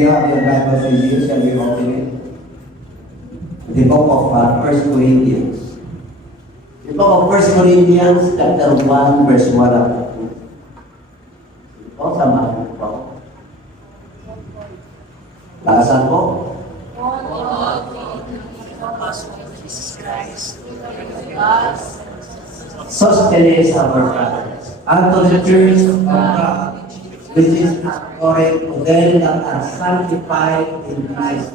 You have your Bible with you, shall we open it? The book of 1 Corinthians. The book of 1 Corinthians, chapter 1, verse 1 up to 2. Ito, samahan po. Lakasan po. Sosthenes, our brothers, unto the church of God, which is according to them that are sanctified in Christ,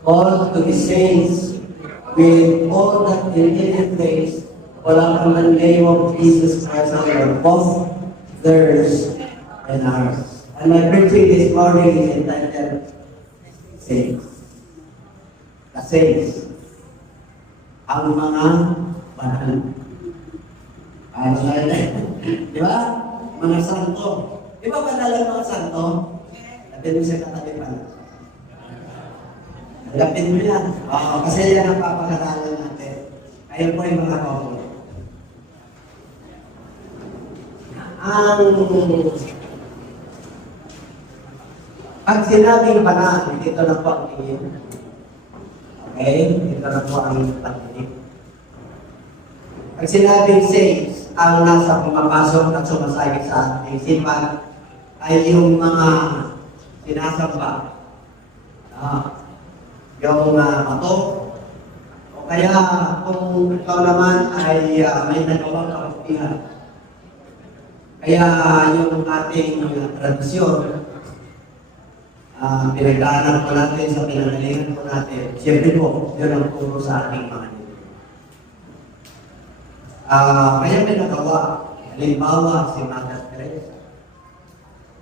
called to be saints, with all that in any place, call upon the name of Jesus Christ, our Lord, both theirs and ours. And my preaching this morning is entitled Saints. The Saints. Ang mga banal. Di ba? Mga santo. Di ba banal ang mga santo? Lapit mo siya katabi pala. Lapit mo yan. Kasi yan ang papakatalan natin. Kayo po yung mga kaulo. Pag sinabing banal, dito na po ang tingin. Okay? Dito na po ang pagtingin. Pag sinabing saints, ang nasa pumapasok at sumasagit sa ating isipan ay yung mga sinasamba. Yung bato. O kaya kung ikaw naman ay may nagawang kaputihan. Kaya yung ating tradisyon, pinagdaanan po natin sa pinagalingan po natin. Siyempre po, yun ang turo sa ating mga nito. Kaya pinagawa, halimbawa si Mother Teresa.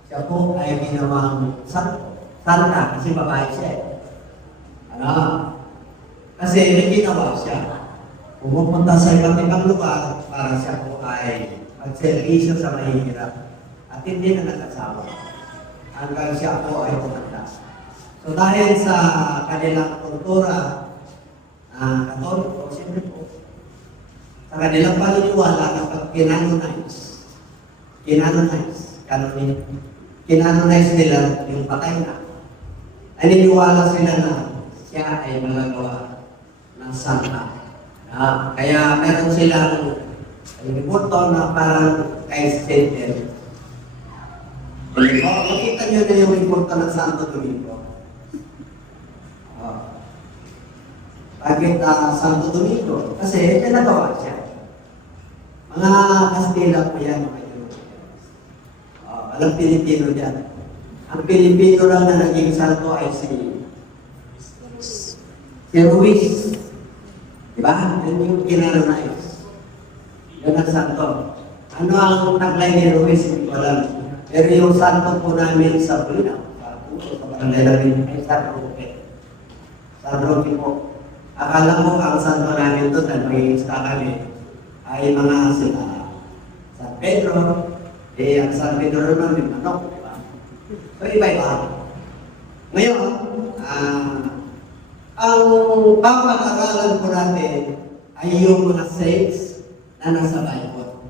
Siya po ay ginawang santa kasi babae siya. Kasi may ginawa siya. Pumupunta sa iba't ibang lugar para siya po ay magservisyo sa mahihirap at hindi na nagkasawa hanggang siya po ay tumanda. So dahil sa kanilang kultura, Katoliko, siyempre po, sa kanilang paniniwala na pag kinanonize nila yung patay na, naniniwala sila na siya ay magagawa ng santa. Kaya meron silang liputo na parang kay Saint. Makita nyo na yung liputo ng Santo Domingo. Bakit Santo Domingo? Kasi pinagawa siya. Mga Kastila po yan, mga Europeans. Walang Pilipino dyan. Ang Pilipino lang na naging santo ay si Ruiz. Diba? Yan yung kinanonize. Yan ang santo. Ano ang taglay ni Ruiz? Hindi ko alam. Pero yung santo po namin sa Bulina, sa Bandera ay San Roque. San Roque po. Akala mo ang santo namin ito na may isa kami ay mga sila San Pedro, ang San Pedro naman may manok, di ba? So iba-iba. Ngayon, ang papag-aralan po natin ay yung mga saints na nasa Bible.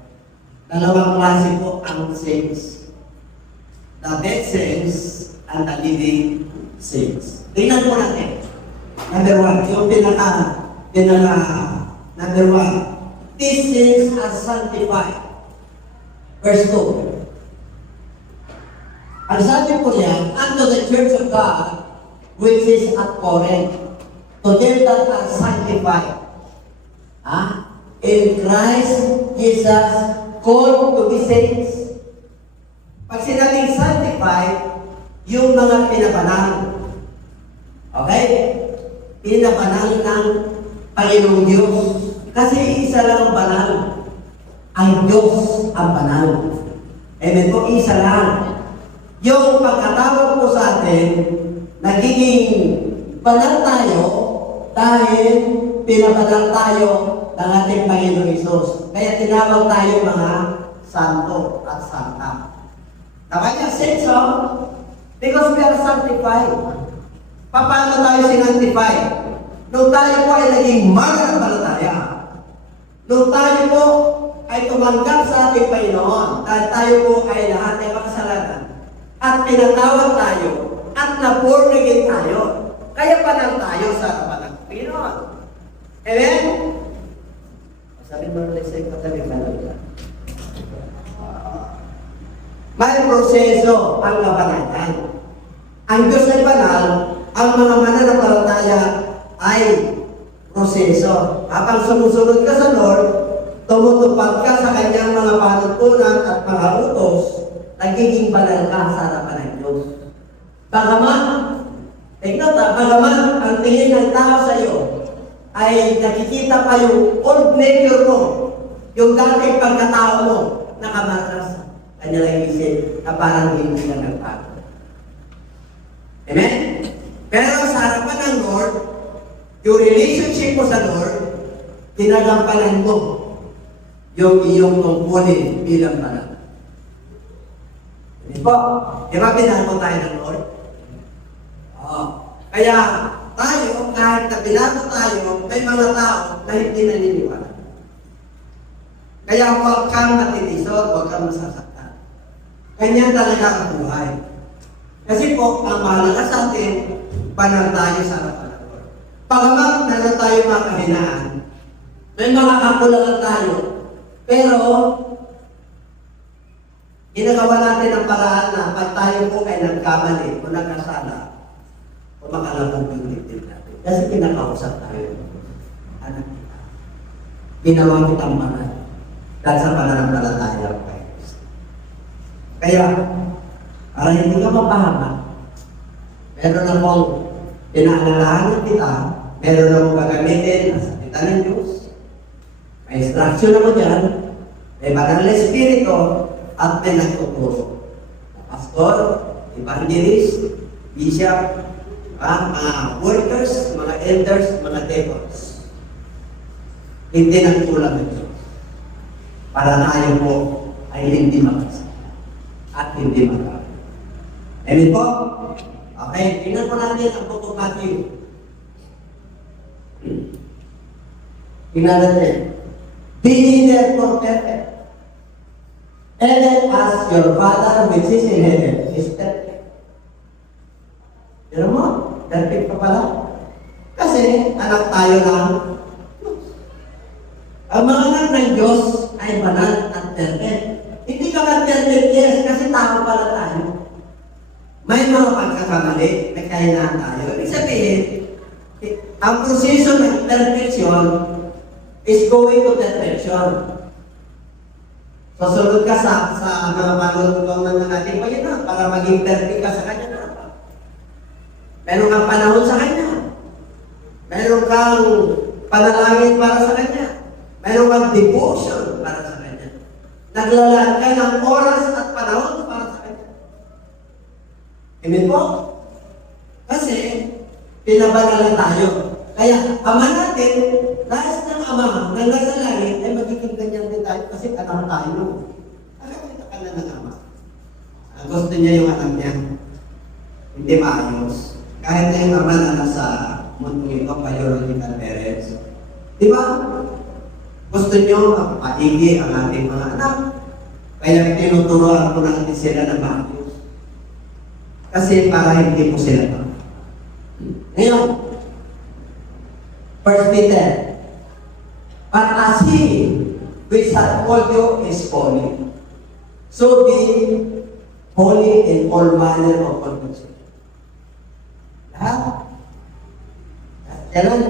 Dalawang klase po ang saints. The dead saints and the living saints. Tingnan po natin. Number 1, yung number 1, these saints are sanctified. Verse 2. Ang sabi po niya, unto the church of God, which is at Corinth, to them that are sanctified. In Christ Jesus, called to be saints. Pag sinabing sanctified, yung mga pinabanal. Okay? Pinabanal ng Panginoong Diyos. Kasi isa lang ang banal. Ang Diyos ang banal. Amen po, isa lang. Yung pagkatawag po sa atin, nagiging banal tayo dahil pinabanal tayo ng ating Panginoong Isus. Kaya tinawag tayo mga santo at santa. Tama niya, saints, because we are sanctified. Paano tayo sinantify? Nung tayo po ay naging mananampalataya. Nung tayo po ay tumanggap sa ating Panginoon, dahil tayo po ay lahat ay makasalanan. At pinatawad tayo, at na born again tayo. Kaya banal tayo sa harapan ng Panginoon. Amen? Sabi mo rin sa katabi, banal ka. May proseso ang kabanalan. Ang Diyos ay banal, ang mga mananampalataya ay proseso. Habang sumusunod ka sa Lord, tumutupad ka sa kanyang mga panuntunan at mga utos, nagiging banal ka sa harapan ng Diyos. Bagaman, bagaman ang tingin ng tao sa iyo ay nakikita pa yung old nature mo, yung dating pagkatao mo, nakamatras. Kanya lang isip na parang hindi ka nagbago. Amen? Pero sa harapan ng Lord, yung relationship mo sa Lord, tinagampanan mo yung iyong tungkulin bilang banal. Hindi po. Di ba binago tayo ng Lord? Oo. Kaya tayo, kahit na binago tayo, may mga tao na hindi naniniwala. Kaya huwag kang matitisod, huwag kang masasaktan. Kanya talaga ang buhay. Kasi po, ang mahalaga sa atin, banal tayo sa harapan ng Lord. Pagamat meron tayo mga kahinaan, may mga kakulangan tayo, pero ginagawa natin ang paraan na pag tayo po ay nagkamali o nagkasala, o makalabog yung victim natin. Kasi pinakausap tayo. Anak kita. Ginawa kitang banal. Dahil sa pananampalataya ko kay Kristo. Kaya, para hindi ka mapahama, meron akong pinaalalahanan kita, meron akong gagamitin na salita ng Diyos. May instruction ako dyan, may banal na espiritu, at may nagtuturo. Pastor, evangelist, bishop, mga workers, mga elders, mga deacons. Hindi nagtulad ng Diyos. Para tayo po ay hindi makasama at hindi magkakaroon. Amen po? Okay, tingnan po natin ang book of Matthew. Tingnan natin. Be ye therefore perfect, even as your Father which is in heaven is perfect. Pero mo, perfect pa pala. Kasi anak tayo lang. Ang mga anak ng Diyos ay banal at perfect. Hindi ka mag-perfect, yes, kasi tao pala tayo. May mga pagkakamali, may kahinaan tayo. Ibig sabihin, ang proseso ng perfection is going to perfection. Susunod ka sa mga panuntunan ng ating Panginoon para maging perfect ka sa Kanya na. Meron kang panahon sa Kanya. Meron kang panalangin para sa Kanya. Meron kang devotion para sa Kanya. Naglalaan ka ng oras at panahon para sa Kanya. Amen po? Kasi, pinabanalan tayo. Kaya, Ama natin, nais ng Ama na nasa langit, ay magiging ganyan din tayo kasi anak tayo. Nakakita ka na ng Ama. Gusto niya yung anak niya. Hindi maayos. Kahit na yung Ama na nasa mundong ito, biological parents. Di ba? Gusto niyo mapaigi ang ating mga anak. Kaya tinuturoan ko natin sila ng maayos. Kasi para hindi po sila pa. Ngayon, 1 Peter, but as He which hath called you is holy, so be holy in all manner of conduct. Lahat. Kailan,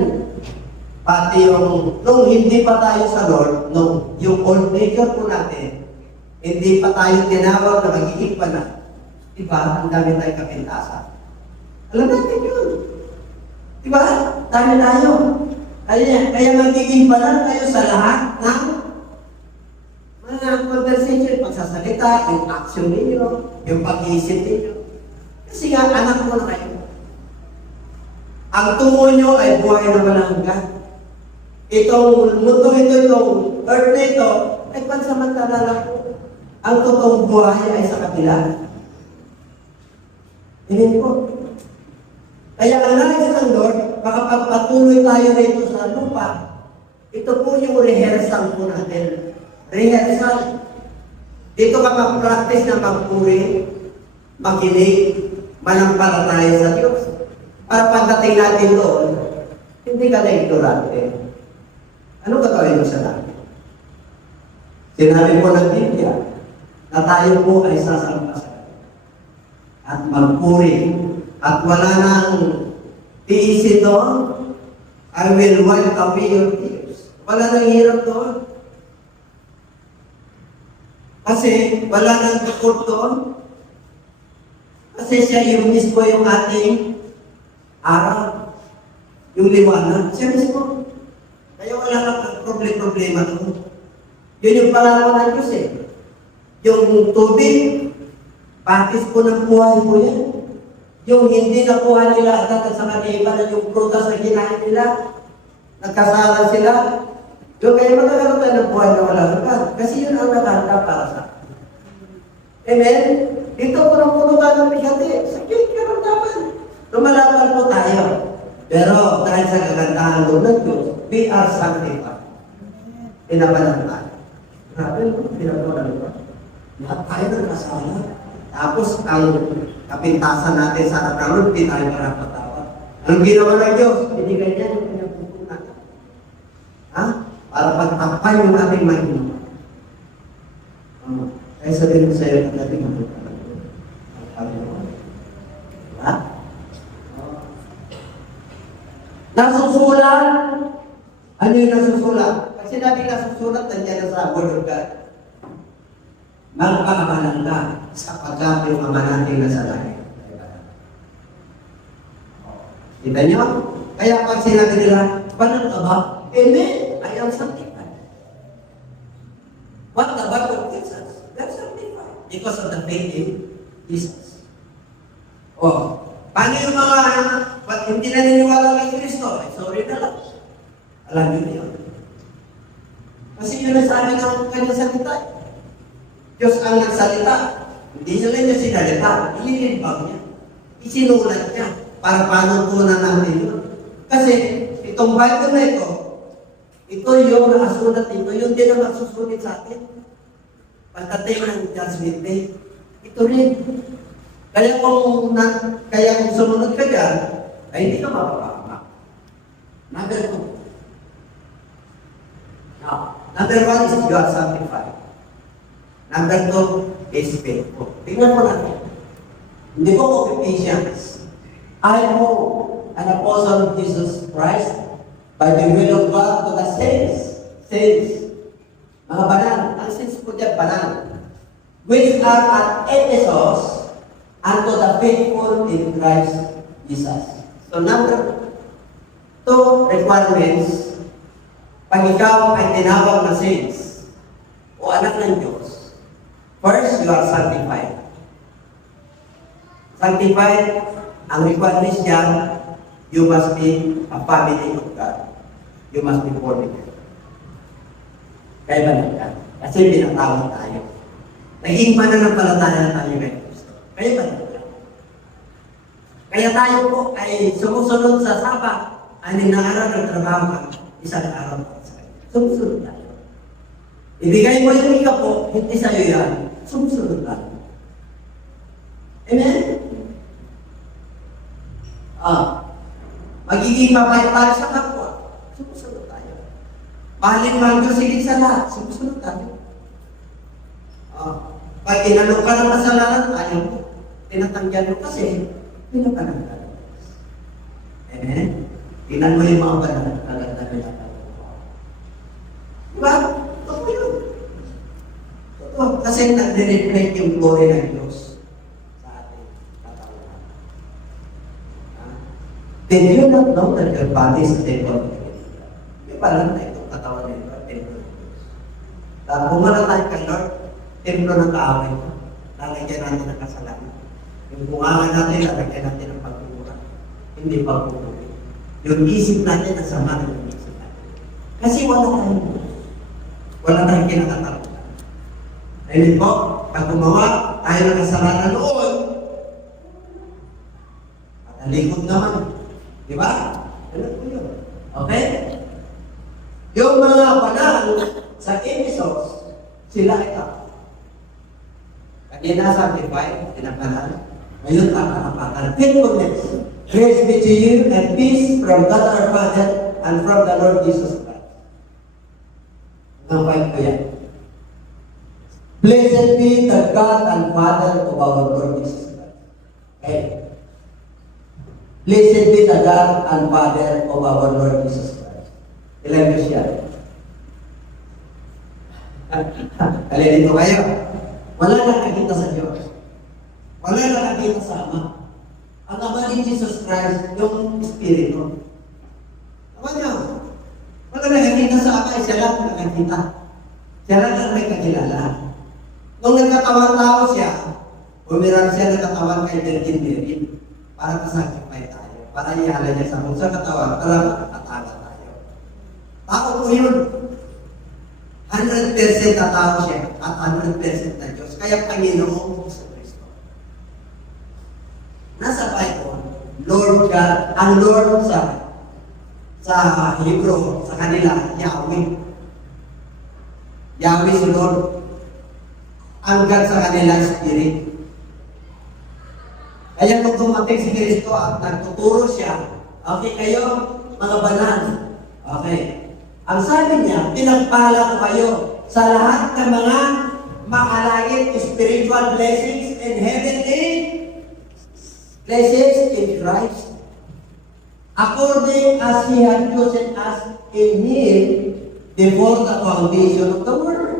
pati nung hindi pa tayo sa Lord, nung yung old nature po natin, hindi pa tayo tinawag na magiging banal. Diba? Ang dami tayong kapintasan. Alam natin yun. Diba? Dami tayo. Kaya magiging banal tayo sa lahat ng mga conversation, pagsasalita, yung action ninyo, yung pag-iisip ninyo. Kasi nga, anak mo na kayo. Ang tungo nyo ay buhay na walang hanggan. Itong mundo ito, itong earth na ito, ay pansamantala lang po. Ang totoong buhay ay sa kabila. Hindi po. Kaya ang nais ng Lord, makapagpatuloy tayo rito sa lupa. Ito po yung rehearsal po natin. Rehearsal. Dito ka mag-practice na magpuri, makinig, manampalataya sa Diyos. Para pagdating natin doon, hindi ka na ignorante. Ano gagawin mo sa langit? Sinabi po ng Biblia na tayo po ay sasampasan at magpuri at wala nang tiisin doon. I will wipe away your tears. Wala nang hirap doon. Kasi wala nang tukod doon. Kasi siya yung mismo yung ating araw. Yung liwanag. Siya mismo. Kaya wala kang problema doon. Yun yung pangako ng Diyos eh. Yung tubig, patis po ng buhay po yan. Yung hindi nakuha nila agad sa kanila na yung prutas na kinain nila, nagkasala sila. Yung kaya magkakaroon tayo ng buhay na wala agad. Kasi yun ang nakahanda para sa akin. Amen? Dito punong-puno tayo ng bigati. Sakit, karamdaman. Lumalaban po tayo. Pero dahil sa kagandahan doon ng Diyos, we are sanctified. Pinabalan tayo. Grabe, pinabalan tayo. Lahat tayo ng kasala. Tapos ang kapintasan natin sa harap namin, hindi tayo marapatawa. Anong ginawa ng Diyos? Binigay niya yung pinapupunan. Ha? Para pagtapan yung ating mahina. Kaya sabihin ko sa'yo, ang ating mahina. Ha? Nasusulat. Ano yung nasusulat? Kasi nabi nasusulat, nandiyan na sa Word of God. Magpakamalan ka sapagkat yung Ama natin na sa langit. Kita niyo? Kaya pag sinabi nila, paano ka ba? Amen. I am sanctified. What the Bible tells us? That's sanctified. Because of the faith in Jesus. Oh, paano yung mga pag hindi naniniwala kay Kristo? Ay, sorry na lang. Alam niyo yun. Kasi yun ang sabi ng kanyang salita. Diyos ang nagsalita. Hindi niya lang niya sinalita. Ililimbang niya. Isinulat niya. Para panutunan natin yun. Kasi itong Bible na ito yung nakasulat dito, yung din ang masusulit sa atin. Pagdating ng Judgment Day, ito rin. Kaya kung sumunod ka dyan, ay hindi ka mapapama. Number 2. Now, number 1 is you are sanctified. Number 2 is faithful. Tingnan mo natin. Hindi ko Ephesians. I am an apostle of Jesus Christ by the will of God to the saints. Saints. Mga banal. Ang saints po dyan, banal. Which are at Ephesus unto the faithful in Christ Jesus. So number 2 requirements. Pag ikaw ay tinawag na saints o anak ng Diyos, first, you are sanctified. Sanctified, ang requirements niya, you must be a family of God. You must be born again. Kaya ba ka? Kasi pinatawag tayo. Naging mananampalataya na tayo kay Kristo. Kaya ba ka? Kaya tayo po ay sumusunod sa Sabat. Aning na araw ng trabaho ka, isang araw pa sa kanya. Sumusunod tayo. Ibigay mo yung ika po, hindi sa'yo yan. Sumusunod tayo. Amen? Magiging mabait tayo sa kapwa. Sumusunod tayo. Mahalin man ko sige sa lahat. Sumusunod tayo. Pag inanong ka ng kasalanan, ayaw mo. Tinatanggihan mo kasi pinapanang ka. Amen? Tinan mo yung mga panagalat na pinatawag. Diba? Totoo yun. Totoo. Kasi nag-reflect yung glory ng Diyos sa ating katawan. Did you not know that your body is a temple of God? Di ba lang na itong katawan nito, temple ng Diyos? Kung wala tayo kay Lord, templo ng kaaway ko, lalagyan natin ng kasalanan. Yung bunga natin, lalagyan natin ng pagkukuha. Hindi pagkukuha. Yung isip natin, nasama ng isip natin. Kasi wala tayong kinakatarutan. Dahil po, pag gumawa, tayo ng kasalanan noon, matalikod naman. Di ba? Ano po yun? Okay? Yung mga banal sa Ephesus, sila ito. Kanina sanctified, tinabanal. Ngayon ang katapatan. Faithfulness. Grace be to you and peace from God our Father and from the Lord Jesus Christ. Nampay ko yan. Blessed be the God and Father of our Lord Jesus Christ. Okay. Blessed be the God and Father of our Lord Jesus Christ. Ilan ko siya? Alin dito kayo? Wala na nakita sa Diyos. Wala na nakita sa Ama. Ang Ama ni Jesus Christ, yung Espiritu. Ama niyo, wala na nakita sa Ama, siya lang nakakita. Siya lang ang may kakilala. Nung nagkatawang tao siya, umirang siya nagkatawang kay Virgin Mary para kasakipay tayo. Para ihala niya sa kung sa katawan, para makatawa tayo. Tao po yun. 100% na tao siya at 100% na Diyos. Kaya Panginoon sa Kristo. Nasa Bible, Lord God, ang Lord sa Hebrew, sa kanila, Yahweh. Yahweh si Lord. Ang God sa kanila, Spirit. Kaya nung dumating si Kristo at nagtuturo siya, okay kayo, mga banal. Okay. Ang sabi niya, pinagpala ko kayo sa lahat ng mga makalangit spiritual blessings and heavenly blessings in Christ. According as He had chosen us in Him before the foundation of the world,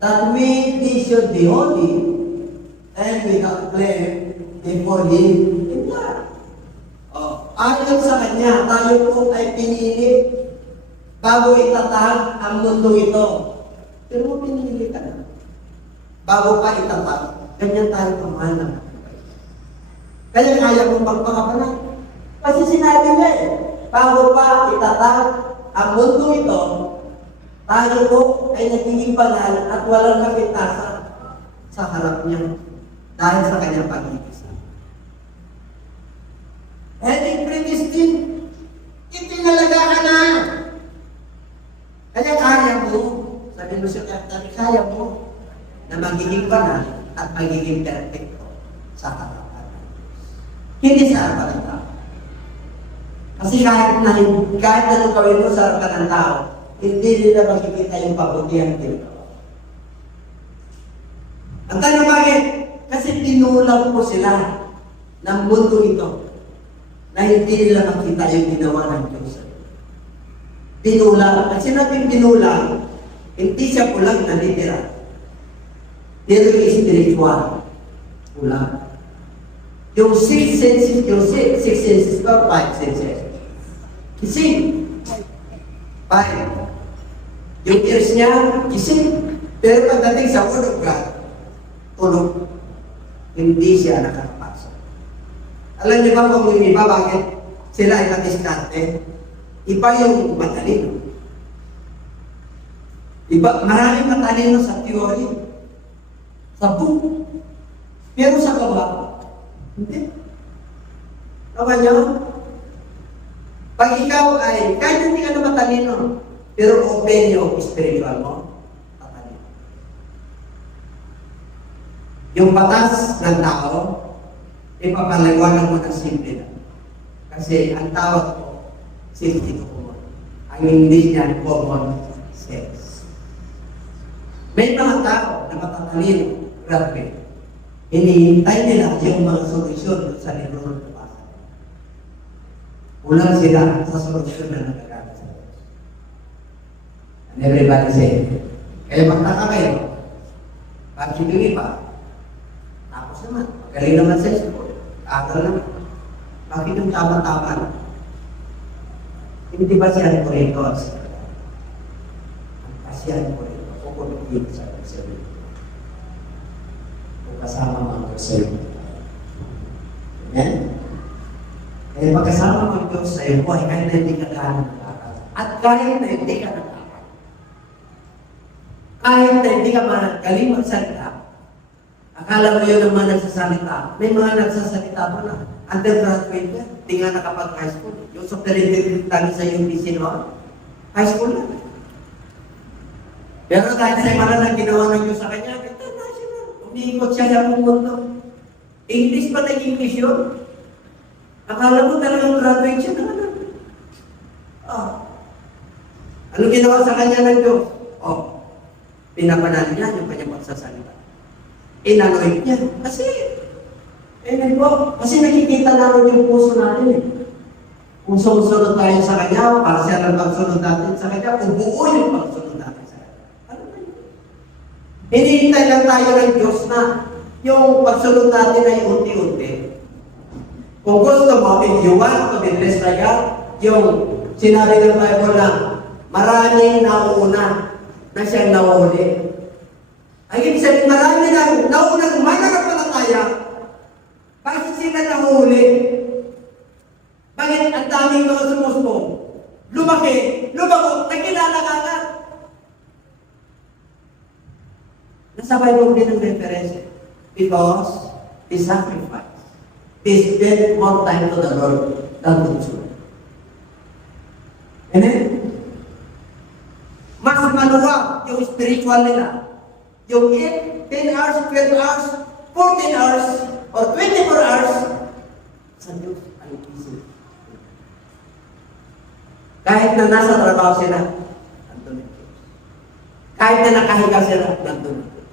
that we should be holy and without blame before Him in God. Ayon sa Kanya, tayo po ay pinili bago itatag ang mundo ito. Pero pinili ka na. Bago pa itatag, ganyan tayo kamahal na. Kaya kaya mong magpakapanan. Kasi sinabi niya bago pa itatag ang mundo ito, tayo po ay nagiging banal at walang kapintasan sa harap niya dahil sa kanyang pag-ibig. And predestined, itinalaga ka na. Kaya kaya mo, sabi mo siya, kaya mo na magiging banal at magiging perfecto sa harapan. Hindi sa harapan ng tao. Kasi kahit anong gawin mo sa harapan ng tao, hindi nila makikita yung pabutihan dito. Ang tanong bakit? Kasi pinulang po sila ng mundo ito na hindi nila makita yung ginawa ng Diyos. Pinulang. At sinabing pinulang, hindi siya pulang na literal. Pero yung spiritual. Pulang. Yung six senses, or five senses. Kising. Five. Yung ears niya, kising. Pero pagdating sa word of God, tulog. Hindi siya nakakapasok. Alam niyo ba kung yung iba, bakit sila ay natiskante? Iba yung matalino. Iba, maraming matalino sa theory. Sa book. Pero sa gawa, hindi. Naman niyo? Pag ikaw ay, kahit hindi ka na matalino, pero open yung spiritual mo, matalino. Yung batas ng tao, ipapaliwanag mo ng simple lang. Kasi ang tawag ko, safety to common. Ang hindi niya, common sense. May mga tao na matatalino, grabe. Hinihintay nila yung mga solusyon sa libro ng pasa. Ulang sila sa solusyon na nagagamit sa Diyos. And everybody say, kaya magtaka kayo, bakit yung iba? Tapos naman, magaling naman sa school, akal naman. Bakit yung tama-tama? Hindi ba siya po ito? Ang kasiyan po ito, kukulugin sa pagsabi. Kung kasama mga Diyos. Amen? Kaya pagkasama mga Diyos sa iyo, kahit na hindi ka daan nakakal. At kahit na hindi ka nakakal. Kahit na hindi ka magaling magsalita, akala mo yun ang mga nagsasalita. May mga nagsasalita pa na. Undergraduate ka, hindi nga nakapag-high school. Yung superintendent lang sa UPC noon, high school lang. Pero dahil sa mga na ginawa ng Diyos sa kanya, international. Umiikot siya sa mundo. English pa nag-English yun? Akala mo talagang graduate siya na. Ano ginawa sa kanya ng Diyos? Pinapanalo niya yung kanyang pagsasalita. Inanoid niya. Kasi nakikita namin yung puso natin eh. Kung sumusunod tayo sa kanya, para siya lang pagsunod natin sa kanya, kung buo yung pagsunod natin sa kanya. Ano ba yun? Hinihintay lang tayo ng Diyos na yung pagsunod natin ay unti-unti. Kung gusto mo, if you want to be blessed by God, yung sinabi ng Bible na maraming nauuna na siyang nauuli. Ay, ibig sabihin, marami na naunang mananampalataya, bakit sila nauuli? Bakit ang daming mga sumusbong? Lumaki, lumago, nakilala ka agad. Nasa Bible din ang reference. Because He sacrificed. He spent more time to the Lord than to the children. Amen? Mas maluwag yung spiritual nila. Yung 10 hours, 12 hours, 14 hours, or 24 hours, sa Diyos ay isip. Kahit na nasa trabaho sila, nandun ang Diyos. Kahit na nakahiga sila, nandun ang Diyos.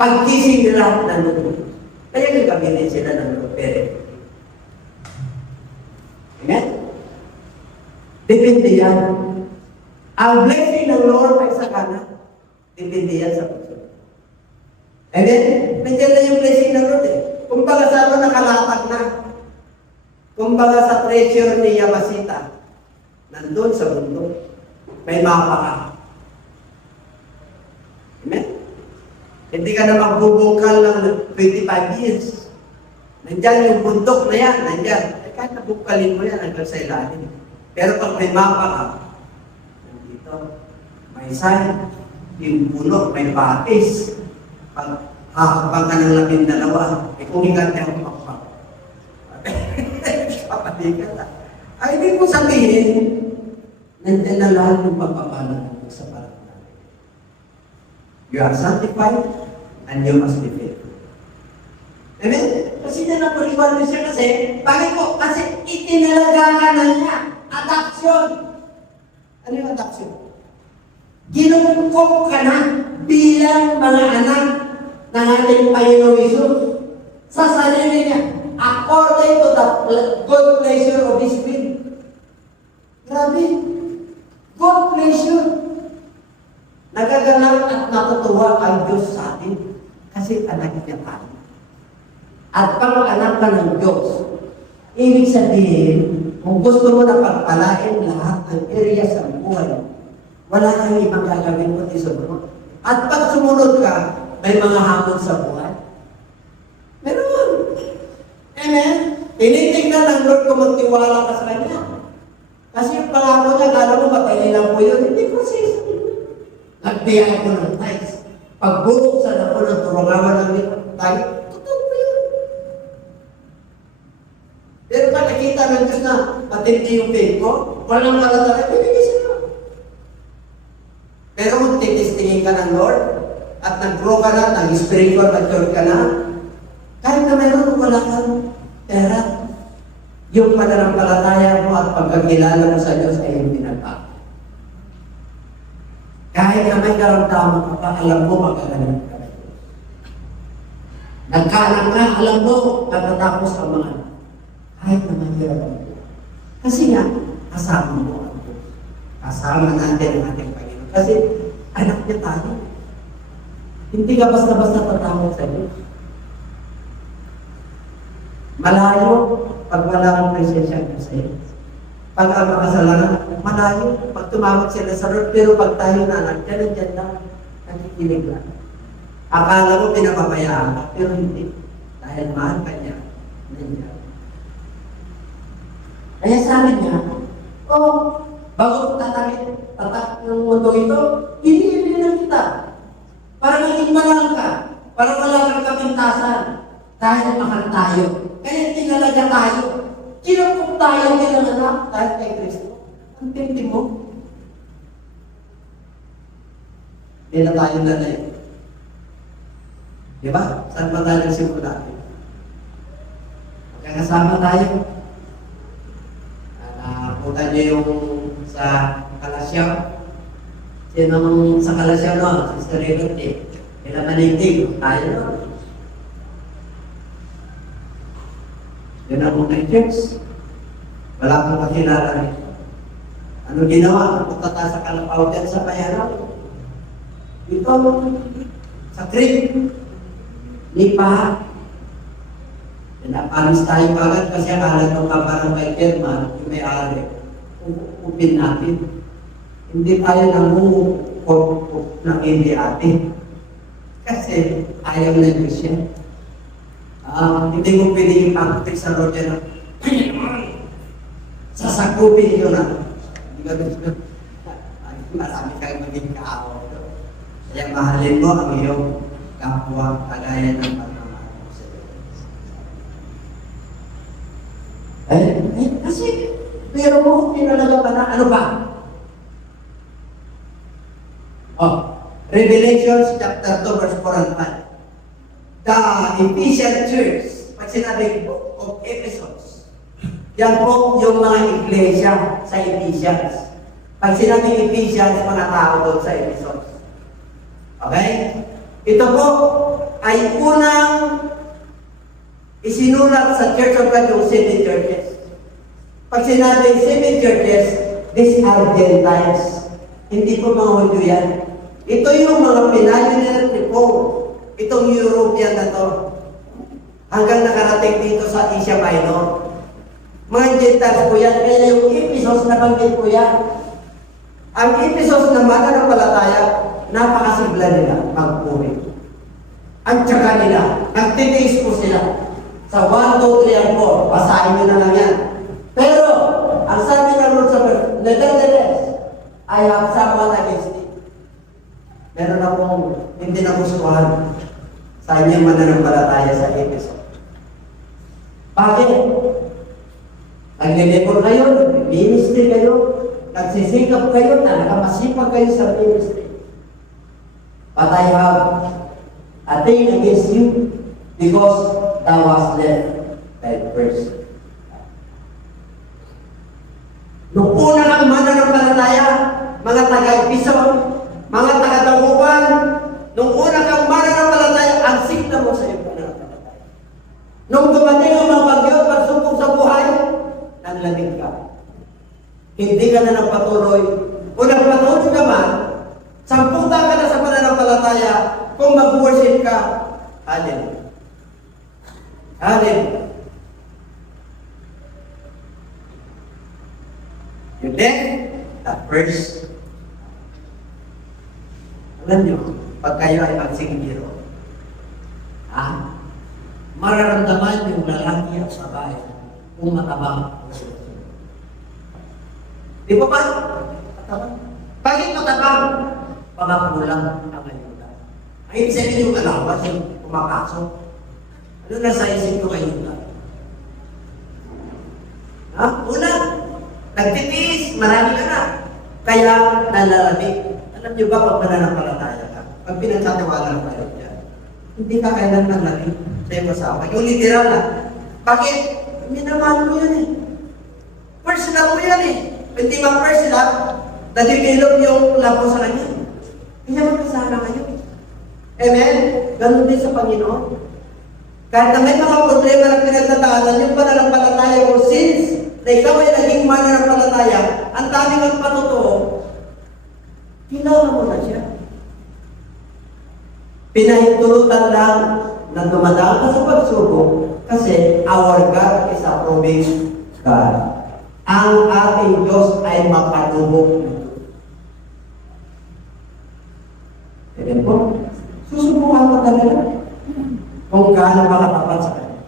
Pagkising nila, nandun ang Diyos. Kaya gagamitin sila ng Lord. Amen? Depende yan. Ang blessing ng Lord ay sa kanan. Depende yan sa puso. Amen? Nandiyan na yung blessing ng Lord eh. Kumbaga sa ano nakalatag na. Kumbaga sa treasure ni Yamasita. Nandun sa mundo. May mapa ka. Amen? Hindi ka na magbubungkal ng 25 years. Nandiyan yung bundok na yan. Nandiyan. Kahit nabungkalin mo yan hanggang sa ilalim. Pero pag may mapa ka, nandito, may sign, yung puno, may batis. Pag hakapang ka ng 12, kung hingate ang pakpak. Kapalikan na. Ay, ibig mo sabihin, nandiyan na lahat yung pagpapalang sa parang natin. You are sanctified and you must be faithful. Amen? Kasi na napaliwan siya kasi, bakit po? Kasi itinalaga ka na niya. Adoption. Ano yung adoption? Ginungkong ka na bilang mga anak ng ating Panginoong Isus sa sarili niya according to the good pleasure of His will. Grabe. Good pleasure. Nagagalak at natutuwa ang Diyos sa atin kasi anak niya tayo. At pag anak ka ng Diyos, ibig sabihin, kung gusto mo na pagpalain lahat ng area sa buhay, wala kang ibang gagawin kundi sumunod. At pag sumunod ka, may mga hamon sa buhay. Meron. Amen? Tinitingnan ng Lord kung magtiwala ka sa Kanya. Kasi yung pangako niya, kala mo patayin lang po yun. Hindi proseso. Nagbiyay ko ng tithes. Pagbuksan ako ng turangawan ng tayo, totoo po yun. Pero pag nakita ng Diyos na matindi yung faith ko, walang malatala, bibigay sila. Pero kung titistingin ka ng Lord, at nag-grow ka na, nag-spiritual mature ka na, kahit na meron wala kang pera, yung pananampalataya mo at pagkakilala mo sa Diyos ay yung pinagbago. Kahit na may karamdaman ka pa, alam mo magagaling ka. Nagkaanak ka, alam mo, pagkatapos ang mga anak. Kahit na mahirap ang Diyos. Kasi nga, kasama mo ang Diyos. Kasama natin ang ating Panginoon. Kasi anak niya tayo. Hindi ka basta-basta tatawag sa Diyos. Malayo pag wala kang presensya ng sa'yo. Pag ang makasalanan, malayo pag tumawag sila sa Lord, pero pag tayo na anak, dyan lang, nakikinig lang. Akala mo pinapabayaan ka, pero hindi. Dahil mahal ka niya, nandiyan. Kaya sabi niya, bago tatak ng mundo ito, hindi lang kita. Para maging manang ka, para wala kang kapintasan, dahil mahal tayo. Kaya tinalaga tayo. Kinupok tayo bilang anak dahil kay Kristo. Ang tinti mo. Hindi na tayo nanay. Diba? Saan ba tayo nagsimula? Nakasama tayo. Napunta niyo yung sa Kalasyaw. Sinong sa Kalasyaw no? Sister Liberty. Kailan manigdig. Tayo no? Yun ang mga church. Wala akong kakilala rin. Ano ginawa? Punta tayo sa Kalapaw dyan sa Payaraw. Ito, sa creek. Lipa. Pinapalis tayo agad kasi akala ng kabarangay chairman, yung may-ari. Upin natin. Hindi tayo namumukot ng hindi ate. Kasi ayaw na Diyos yan. Hindi mo pwede yung pag-tik sa Roger na, sasakupin yun na. Marami kang maging kaawa. Kaya mahalin mo ang iyong kapwa kagaya ng pagmamahal mo sa Diyos. Kasi, pero mo, pinalaga pa na, ano ba? Revelations chapter 2 verse 4 and 5. The Ephesian Church, pag sinabi Book of Ephesus, yan po yung mga iglesia sa Ephesians. Pag sinabi Ephesians, mga tao doon sa Ephesus. Okay? Ito po ay unang isinulat sa Church of God yung 7 churches. Pag sinabi 7 churches, these are Gentiles. Hindi po mga Hudyo yan. Ito yung mga pinayunan po. Itong European na to. Hanggang nakarating dito sa Asia Minor. Mga Gentiles po yan. Kaya yung Ephesus nabanggit po yan. Ang Ephesus naman na palataya, napakasigla nila magpuri. Ang tsaka nila, nagtitiis po sila. Sa 1, 2, 3, and 4, basahin nyo na lang yan. Pero, ang sabi na ron sa verse, nevertheless, I have someone against it. Meron akong hindi nagustuhan sa inyong mananampalataya sa Ephesus. Bakit? Naglilipon kayo, ministry kayo, nagsisikap kayo, nakamasipag kayo sa ministry. But I have a thing against you because thou was left that person. Nung una kang mananampalataya, mga taga-Ephesus, mga taga-Dagupan, nung una kang mananampalataya, ang sigla mo sa iyong pananampalataya. Nung dumating ang mga bagyo, pagsubok sa buhay, naglamig ka. Hindi ka na nagpatuloy. Kung nagpatuloy ka man, 10 taon ka na sa pananampalataya, kung mag-worship ka, hallelujah. Hallelujah. You then, the first. Alam nyo, pag kayo ay magsinggiro, mararamdaman yung lalaki at babae kung matabang. Di ba ba? Matabang. Bakit matabang? Pagkakulang ang ayuda. Ang ibig sabihin yung alawas, yung kumapasok. Ano na sa isip ko ayuda? Una, nagtitiis, marami ka na. Kaya nalalamig. Alam niyo ba, pag mananampalataya ka, pag pinagtatiwala kayo dyan, hindi ka kailan nalalamig sa iyong asawa. Yung literal na. Bakit? Minamahal mo yan eh. First love mo yan eh. Hindi ma-first love, na-develop yung love mo sa kanya. Hindi magkasama kayo. Amen? Ganun din sa Panginoon. Kahit na may mga problema na pinagtataanan, yung pananampalataya mo, since na ikaw ay naging mananampalataya, ang dami kang patotoo, kilala mo na siya. Pinahintulutan lang na dumadaan ka sa pagsubok kasi our God is a proving God. Ang ating Diyos ay mapanubok. Amen po? Susubukan ka talaga kung gaano makatapat sa Kanya.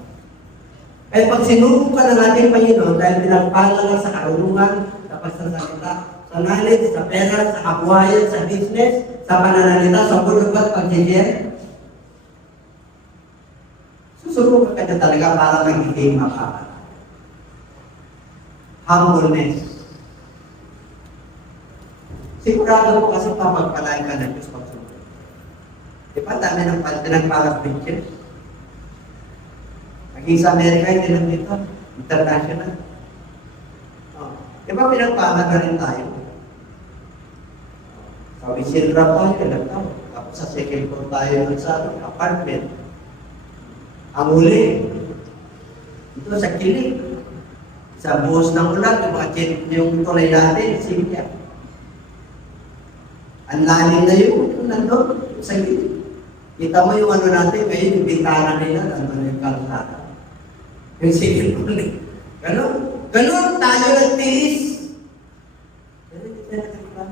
Kaya pag sinubok ka ng ating Panginoon dahil pinagpala lang sa karunungan, sa pagsasalita, sa knowledge, sa pera, sa kabuhayan, sa business, sa pananalita, sa bulungan, pag-share, susubukan ka na talaga para magiging makakat. Humbleness. Sigurado po kasi pamagpalain ka ng Diyos pagsunod. Di ba dami ng pinagpalas pictures? Pag Naging sa Amerika, hindi lang dito. International. Oh. Di ba pinagpahalaga na rin tayo? Sa Wisilra tayo, ilang taon. Tapos sa second floor tayo sa apartment. Ang huli, ito sa kilig. Sa buhos ng ulan, yung mga yung tulay natin, simya. Ang lalim na yun, nandun, sa gilid. Kita mo yung ano natin, ngayon yung bintana nila, nandun yung kalsada. Yung sige mo ulit. Ganon tayo nagtiis. Pero hindi tayo nakakita.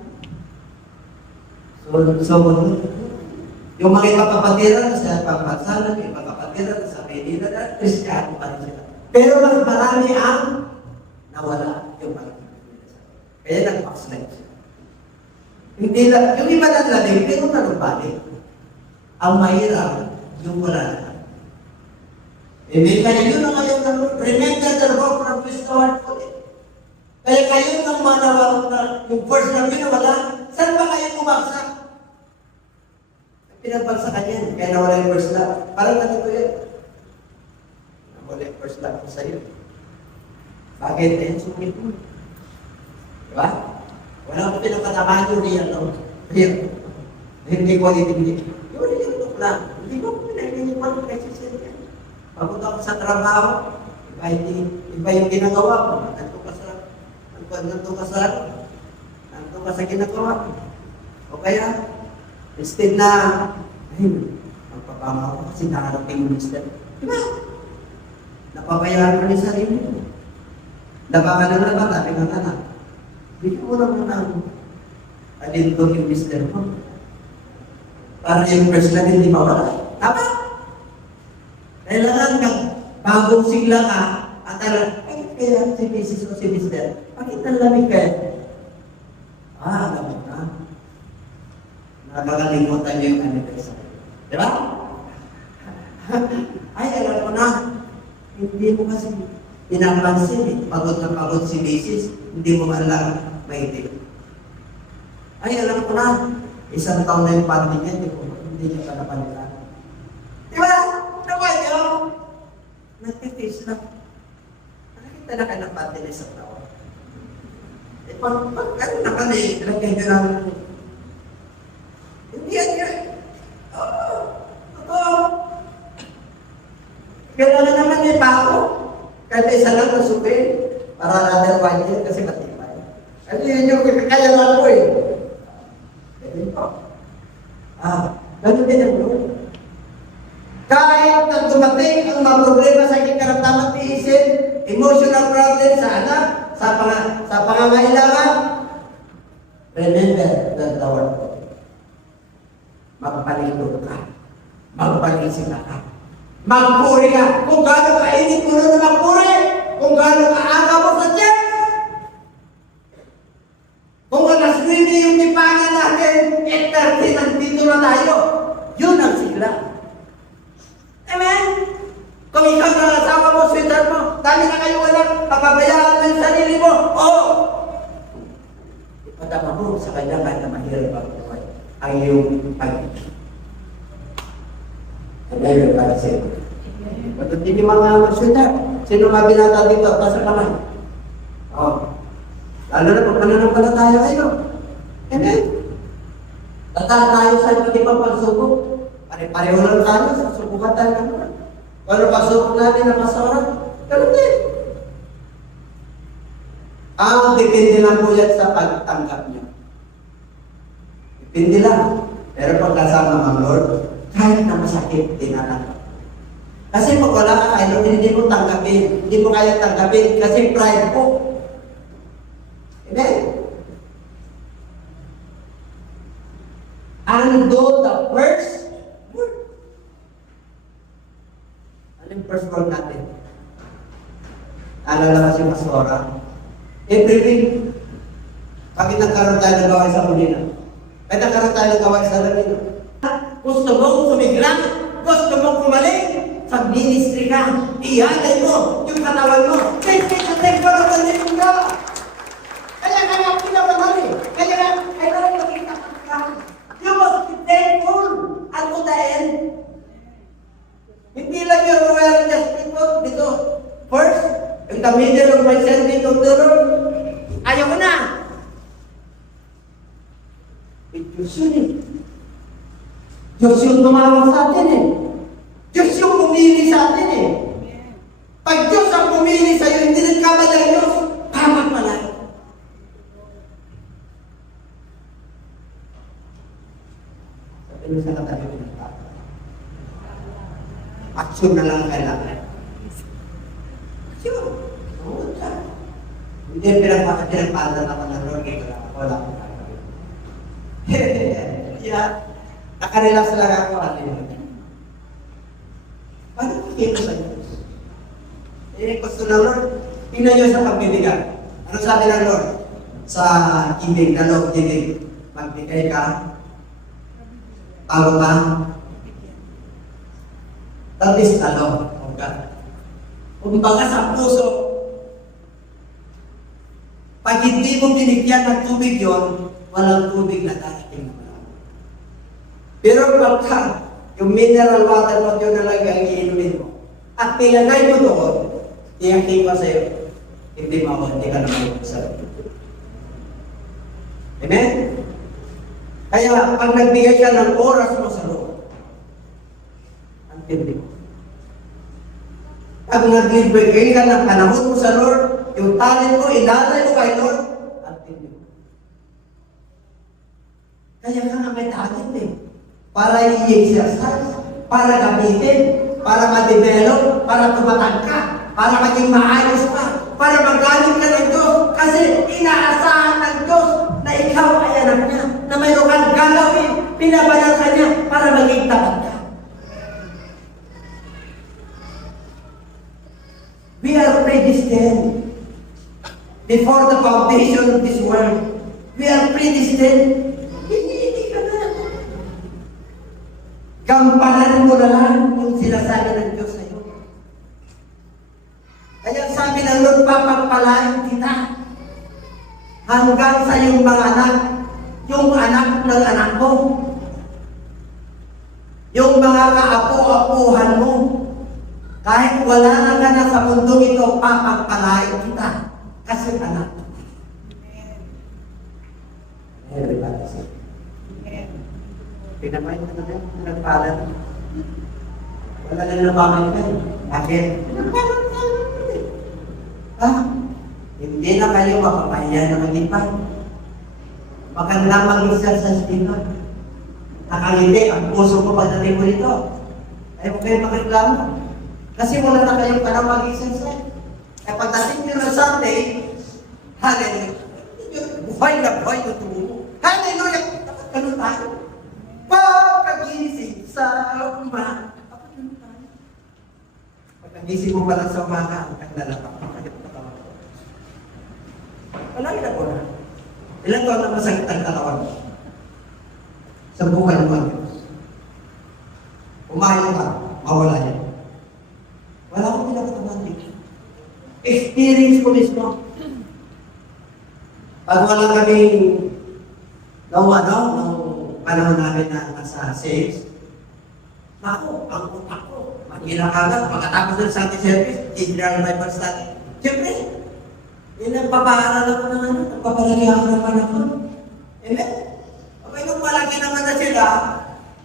So, yung mga kapapatiran sa pagpagsalan, yung mga kapatiran sa Manila, Kristiyano pa rin sila. Pero mas marami ang nawala yung mga kapatiran. Kaya nag-backslide siya. Hindi lang, yung iba lang lamig, pero nalumbalik. Ang mahirap, yung wala na. Hindi kaya yun ang ngayon na remember the Lord from his heart for it. Kaya kayo ng mga yung first na pinawala, saan ba kayo bumagsak? Pinagbagsakan yan, kaya nawala yung first love. Parang ganito yan. Nawala yung first love ko sa'yo. Bakit? Ayan, sumit mo. Diba? Wala ko pinakatamaan yung real love. Real. Hindi ko hindi. Yung real love lang. Hindi ko pinag-inipan ko kasi siya. Pagod ako sa trabaho, iba yung ginagawa ko. Nandun ka sa ginagawa ko. O kaya, instead na, magpapama ako kasi nakarating yung mister. Diba? Napabayaan ka ni sarili mo. Nabakan na naman, dami kang anak. Hindi ko na muna alintong yung mister mo. Para yung first na hindi mawala. Tama? Kailangan kang bagong sigla ka at ay, kaya si Mrs. o si Mr. Bakit ang lamig kayo? Alam mo na. Nakakalimutan niyo yung anniversary. Di ba? Ay, alam ko na. Hindi mo kasi pinapansin eh. Pagod na pagod si Mrs. Hindi mo alam may ay, alam ko na. Isang taon na yung panty niya. Hindi niya pa napanila. Di ba? Nakuha nagtitis na. Nakita na ka ng panty na isang taon. Eh, pag ano na ka na eh, lagyan ka namin. Hindi yan yan. Kailangan naman eh, pako. Kahit isa lang nasupin. Para another 1 year kasi matibay. Ano yun yung kaya lang po eh. Ganun po. Ganun din ang Lord. Kahit na dumating ang mga problema sa aking karamdaman tiisin, emotional problem sa anak, sa pangangailangan, remember the Lord. Magpalingkod ka. Magpalisip ka. Magpuri ka. Kung gaano kainit mo na magpuri, kung gaano kaaga mo sa Diyos, kung alas 9 yung tipangan natin, 8:30 nandito na tayo. Yun ang sigla. Amen? Kung ikaw na asawa mo, sweetheart mo, dami na kayo walang, papabayaan mo yung sarili mo. Oo! Ipadama mo sa kanya kahit na mahirap ang buhay. Ang iyong pag-ibig. Amen, para sa'yo. Ba't hindi mga sweetheart? Sino mga binata dito? Pasa kamay. Oo. Lalo na pag mananampalataya kayo. Amen. Tataan tayo sa iba't ibang pagsubok. Pare-pareho lang tayo sa subukan tayo naman. Pero pagsubok natin ang masarap, ganun din. Ang depende lang po yan sa pagtanggap niyo. Depende lang. Pero pag kasama ng Lord, kahit na masakit, tinatanggap. Kasi pag wala ka kayo, hindi mo tanggapin. Hindi mo kaya tanggapin kasi pride po. Amen? Ando the first word. Ano yung first word natin? Alala kasi Pastora. Every week, bakit nagkaroon tayo ng gawain sa Molina? Bakit nagkaroon tayo ng gawain sa Molina? Gusto mong sumiglang? Gusto mong kumaling? Sa ministry ka, ihalay mo yung katawan mo. This is the temple of the living God. Kaya pinapamahal eh. Kaya makita ka. You must be thankful unto the end. Hindi lang yung royal justice po dito. First, in the middle of my serving of the Lord, ayaw ko na. Diyos yun eh. Diyos yung tumawag sa atin eh. Diyos yung pumili sa atin eh. Pag Diyos ang pumili sa'yo, hindi rin ka ba ng Diyos? Tama pala. Sabi mo sa katabi ko ng tao. Aksyon na lang ang kailangan. Aksyon. Oo, ka. Hindi pinagpapalad ako ng Lord. Wala akong kakabi. Yeah. Nakarelax lang ako. Paano pakita sa Diyos? Gusto ng Lord, tingnan nyo sa pagbibigay. Ano sabi ng Lord? Sa ibig, na loob ibig. Magbigay ka. Talo ka. Tapos talo. Kumbaga sa puso, pag hindi mo binigyan ng tubig yon, walang tubig na darating naman. Pero pagka yung mineral water mo yun na lang ang iinumin mo, at pinagay mo doon, iyakin pa sa'yo, hindi ka naman sa Amen? Kaya, pag nagbigay ka ng oras mo sa Lord, ang tindi mo. Pag nagbigay ka ng panahon mo sa Lord, yung talent mo, inalay mo kay Lord, ang tindi mo. Kaya ka nga may talent eh. Para i-exercise, para gamitin, para ma-develop, para tumatag ka, para maging maayos ka, para magaling ka ng Diyos. Kasi inaasahan ng Diyos na ikaw ay anak niya, na mayroon kang gagawin, pinabanal ka niya para maging tapat ka. We are predestined before the foundation of this world. We are predestined. Hindi ka na. Gampanan mo na lang yung sinasabi ng Diyos sa iyo. Kaya sabi ng Lord, papagpalain kita hanggang sa iyong mga anak, yung anak ng anak mo, yung mga kaapo-apuhan mo, kahit wala na ka na sa mundong ito, papagpalain kita kasi anak. Everybody say, pinamay mo na rin, nagpalan. Wala na nabaman ka. Bakit? Nagpalan ka. Ha? Hindi na kayo mapapahiya na mag-ipan. Maganda mag-exercise din ba? Nakangiti, ang puso ko pagdating mo nito. Ayaw kayo magreklamo. Kasi wala na kayong panang mag-exercise. Kaya pagdating nyo ng Sunday, hallelujah. Buhay na buhay yung tumo mo. Hallelujah! Dapat ganun tayo. Pagkagising sa umaga. Dapat ganun tayo. Pagkagising mo pa lang sa umaga, ang kanda lang kapakayot na kawan. Wala na ko na. Ilang taon na masakit ang katawan mo? Sa buhay mo ang Diyos. Umayo ka, mawala yan. Wala akong pinapataman dito. Experience ko mismo. Pag wala kaming nung panahon namin na nasa sales, ako, ang utak ko, mag-ilang agad, pagkatapos ng Sunday service, general Bible study. Siyempre, yun ang papaaral ako ng ano, nagpapalagi ako ng panahon. Amen? Okay, nung malaki naman na sila,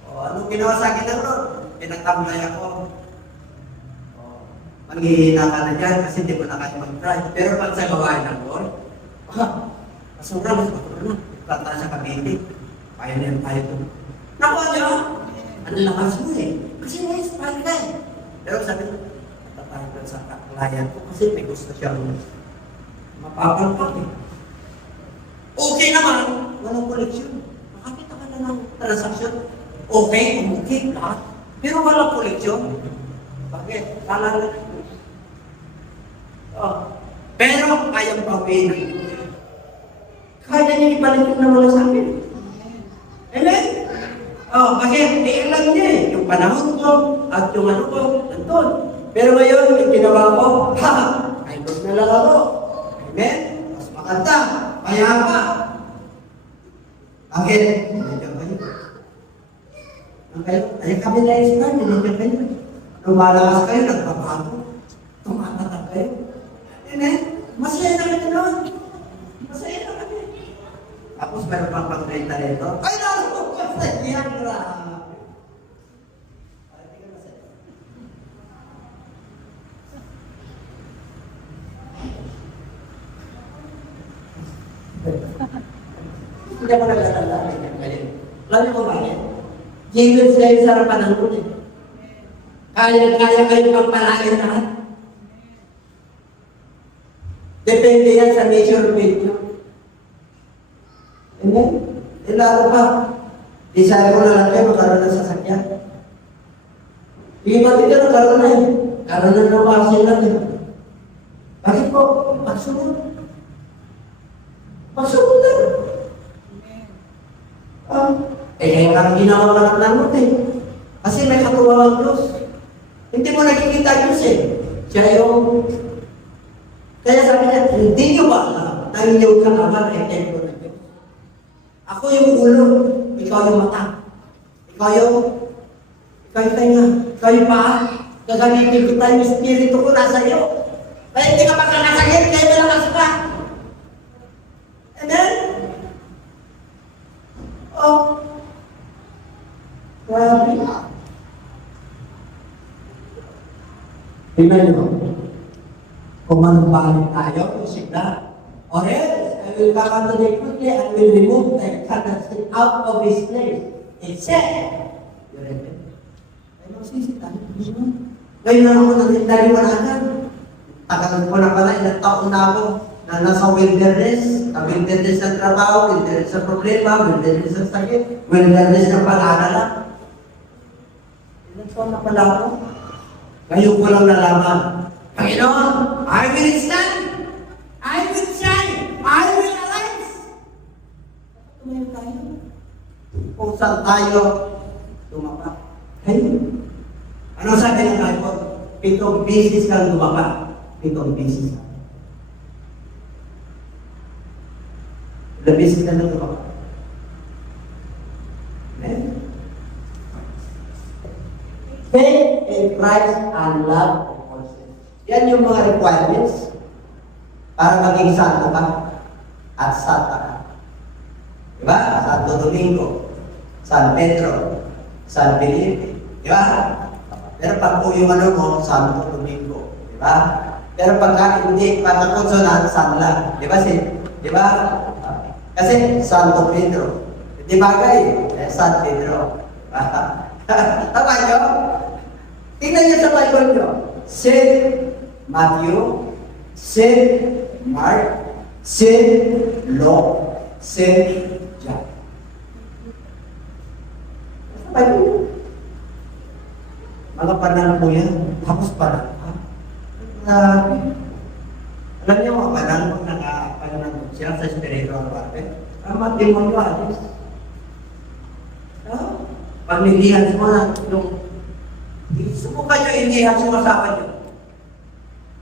anong ginawa sa akin ng Lord? Pinagtamlay ako. Manghihina ka na dyan kasi hindi mo na kaya mag-try. Pero pag sa gawain ng Lord, masura, mas matulog. Planta sa Cavite. Kaya na yung tayo ito. Naku, ano? Ano lakas mo eh? Kasi na-inspire ka eh. Pero sabi ko, tatatayo ka sa client ko kasi may gusto siyang mapapalpak eh. Okay naman, walang koleksyon. Makakita ka na ng transaksyon. Okay, umukit lahat. Pero walang koleksyon. Bakit? Lalala na. Pero kayang pawin. Kaya niya ibalik na wala sa akin. Amen? Bakit? Iilan niya eh. Yung panahon ko at yung ano ko, nandun. Pero ngayon, yung ginawa ko, ay doon na lang ako. Amen? Mas maganda. Kaya pa. Bakit? Nandiyan kayo. Ay kami na-expand, nandiyan kayo. lumalakas kayo, nagbabago. Tumatatag kayo. Amen? Masaya na kami noon. Masaya na kami. Tapos meron pang pag-trade na rito. Ay, nalang ko sa iyan. Grabe. Parang hindi ka masaya. Hindi ako nagtatanda. Alam niyo kung bakit? Given kayo sa harapan ng Lord. Kaya kayo pagpalain lahat. Depende yan sa nature faith nyo. Amen? E lalo pa, desire ko na lang kayo magkaroon ng sasakyan. Hindi ba dito nagkaroon na yun? Karoon na ng vaccine natin. Bakit po? Magsunod. Magsunod na. Kaya kang ginawa ka ng lamot eh. Kasi may katuwa ang Diyos. Hindi mo nakikita Diyos eh. Siya yung... Kaya sabi niya, hindi nyo ba na inyong kakaman ay templo ng Diyos? Ako yung ulo, ikaw yung mata. Ikaw yung tenga, ikaw yung paa. Gagamitin kita yung espiritu ko nasa iyo. Kaya hindi ka makakasakit, kaya malakas ka. Amen? Oh. Grabe. Tingnan nyo. Kung manumbalik tayo, isip na. Or else, I will come unto thee quickly and will remove thy candlestick out of his place. Except, you ready? Ay, magsisi tayo. Ngayon na ako nagtindari mo na agad. Tagal ko na pala, ilang taon na ako na nasa wilderness. Wilderness ng trabaho, wilderness ng problema, wilderness ng sakit, wilderness ng pag-aalala. Ilang taon na pala ako. Ngayon ko lang nalaman. Panginoon, I will stand. I will shine. I will arise. Tumayo tayo. Kung saan tayo tumapa. Hey, ano sabi ng Bible? 7 beses kang tumapa. 7 beses ka. Ilang beses ka lang tumapa. Amen? Faith in Christ and love. Yan yung mga requirements para maging santo ka at santa ka. Diba? Santo Domingo, San Pedro, San Felipe. Diba? Pero pag po yung ano mo, Santo Domingo. Diba? Pero pagka hindi, pagka consonant, San lang. Diba? Diba? Kasi Santo Pedro. Di bagay, San Pedro. Tama nyo? Tingnan nyo sa Bible nyo. Saint Matthew, Saint Mark, Saint Luke, Saint John. Sa Bible. Mga panal po yan. Tapos panal pa. Alam niyo mga panal kung nakapanal siya sa spiritual warfare. Ang demonyo alis. Pag nilihan mo na yung subukan nyo ilihan sa asawa nyo.